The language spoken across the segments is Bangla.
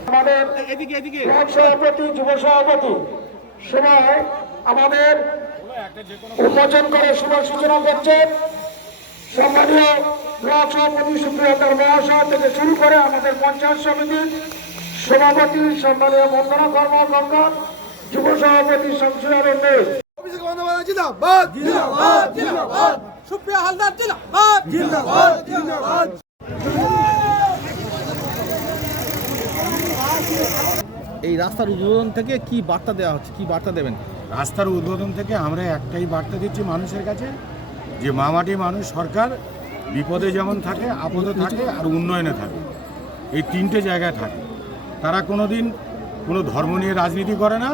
আমাদের সভাপতি যুব সভাপতি সময় আমাদের সূচনা করছেন সম্মানীয় ব্লক সভাপতি সুপ্রিয়তার মহাশয় থেকে শুরু করে আমাদের পঞ্চায়েত সমিতির সভাপতি সম্মানীয় বন্দনা কর্মকর্তা যুব সভাপতি অভিষেক বন্দ্যোপাধ্যায় জিন্দাবাদ। জিন্দাবাদ জিন্দাবাদ। সুপ্রিয়া হালদার জিন্দাবাদ। জিন্দাবাদ জিন্দাবাদ। এই রাস্তার উদ্বোধন থেকে কি বার্তা দেওয়া হচ্ছে? কি বার্তা দেবেন? রাস্তার উদ্বোধন থেকে আমরা একটাই বার্তা দিচ্ছি মানুষের কাছে যে মামাটি মানুষ সরকার বিপদে যেমন থাকে আপদে থাকে আর উন্নয়নে থাকে। এই তিনটে জায়গায় থাকে। তারা কোনো দিন কোনো ধর্ম নিয়ে রাজনীতি করে না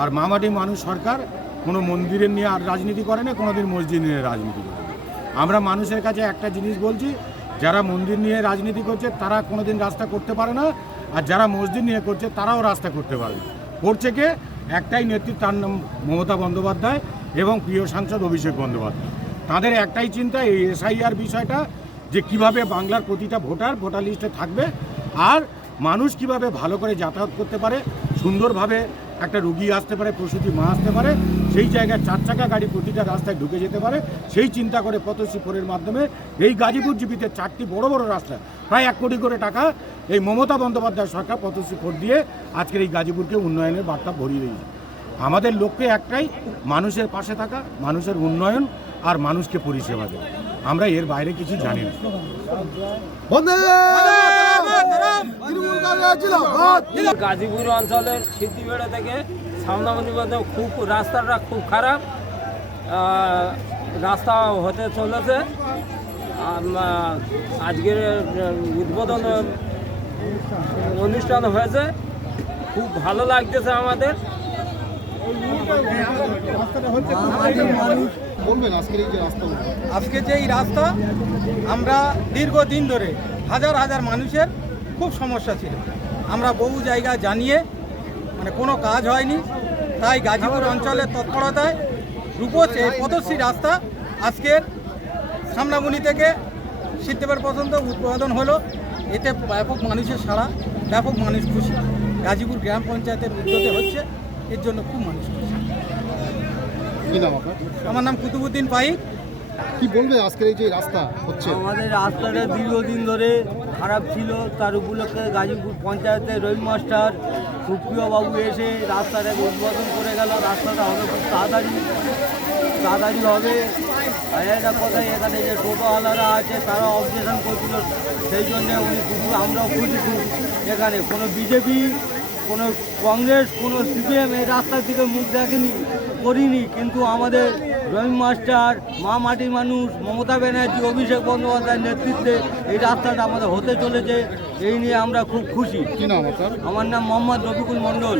আর মামাটি মানুষ সরকার কোনো মন্দিরের নিয়ে আর রাজনীতি করে না কোনো দিন মসজিদ নিয়ে রাজনীতি করে আমরা মানুষের কাছে একটা জিনিস বলছি, যারা মন্দির নিয়ে রাজনীতি করছে, তারা কোনো দিন রাস্তা করতে পারে না, আর যারা মসজিদ নিয়ে করছে, তারাও রাস্তা করতে পারে না। করছে কে? একটাই নেতৃত্ব তার নাম মমতা বন্দ্যোপাধ্যায় এবং প্রিয় সাংসদ অভিষেক বন্দ্যোপাধ্যায়। তাদের একটাই চিন্তা, এই এসআইআর বিষয়টা, যে কীভাবে বাংলার প্রতিটা ভোটার ভোটার লিস্টে থাকবে, আর মানুষ কীভাবে ভালো করে যাতায়াত করতে পারে, সুন্দরভাবে একটা রুগী আসতে পারে, প্রসূতি মা আসতে পারে, সেই জায়গায় চার চাকা গাড়ি প্রতিটা রাস্তায় ঢুকে যেতে পারে, সেই চিন্তা করে পথশ্রী ফোরের মাধ্যমে এই গাজীপুর জিপিতে চারটি বড় বড় রাস্তা, প্রায় এক কোটি করে টাকা এই মমতা বন্দ্যোপাধ্যায় সরকার পথশ্রী ফোর দিয়ে আজকের এই গাজীপুরকে উন্নয়নের বার্তা ভরিয়ে দিয়েছে। আমাদের লক্ষ্যে একটাই, মানুষের পাশে থাকা, মানুষের উন্নয়ন আর মানুষকে পরিষেবা দেওয়া। আমরা এর বাইরে কিছু জানি না। গাজীপুর অঞ্চলের সিদ্ধিবেড়া থেকে সামনামনি পর্যন্ত খুব রাস্তাটা খুব খারাপ। রাস্তা হতে চলেছে। আজকের উদ্বোধন অনুষ্ঠান হয়েছে। খুব ভালো লাগতেছে আমাদের। বলবেন আজকের এই যে রাস্তা আজকে যে এই রাস্তা, আমরা দীর্ঘদিন ধরে হাজার হাজার মানুষের খুব সমস্যা ছিল। আমরা বহু জায়গা জানিয়ে মানে কোনো কাজ হয়নি। তাই গাজীপুর অঞ্চলের তৎপরতায় রূপস পদশ্রী রাস্তা আজকের সামনামুনি থেকে সিদ্ধেবার পর্যন্ত উদ্বোধন হলো। এতে ব্যাপক মানুষের সাড়া, ব্যাপক মানুষ খুশি। গাজীপুর গ্রাম পঞ্চায়েতের উদ্যোগে হচ্ছে, এর জন্য খুব মানুষ খুশি। কি নাম আপনার? আমার নাম কুতুবুদ্দিন পাইক কি বলবেন আজকের এই যে রাস্তা হচ্ছে? আমাদের রাস্তাটা দীর্ঘদিন ধরে খারাপ ছিল। তার উপলক্ষে গাজীপুর পঞ্চায়েতের রবি মাস্টার সুপ্রিয় বাবু এসে রাস্তাটাকে উদ্বোধন করে গেল। রাস্তাটা হবে খুব তাড়াতাড়ি। তাড়াতাড়ি হবে। আর একটা কথা এখানে যে টোটোওয়ালারা আছে তারা অবজেকশন করছিল। সেই জন্যে উনি খুব আমরাও খুশি এখানে। কোনো বিজেপি কোনো কংগ্রেস কোনো সিপিএম এই রাস্তার দিকে মুখ দেখেনি। করিনি কিন্তু আমাদের রহিম মাস্টার মা মাটির মানুষ মমতা ব্যানার্জি অভিষেক বন্দ্যোপাধ্যায়ের নেতৃত্বে এই রাস্তাটা আমাদের হতে চলেছে এই নিয়ে আমরা খুব খুশি। আমার নাম মোহাম্মদ রফিকুল মণ্ডল।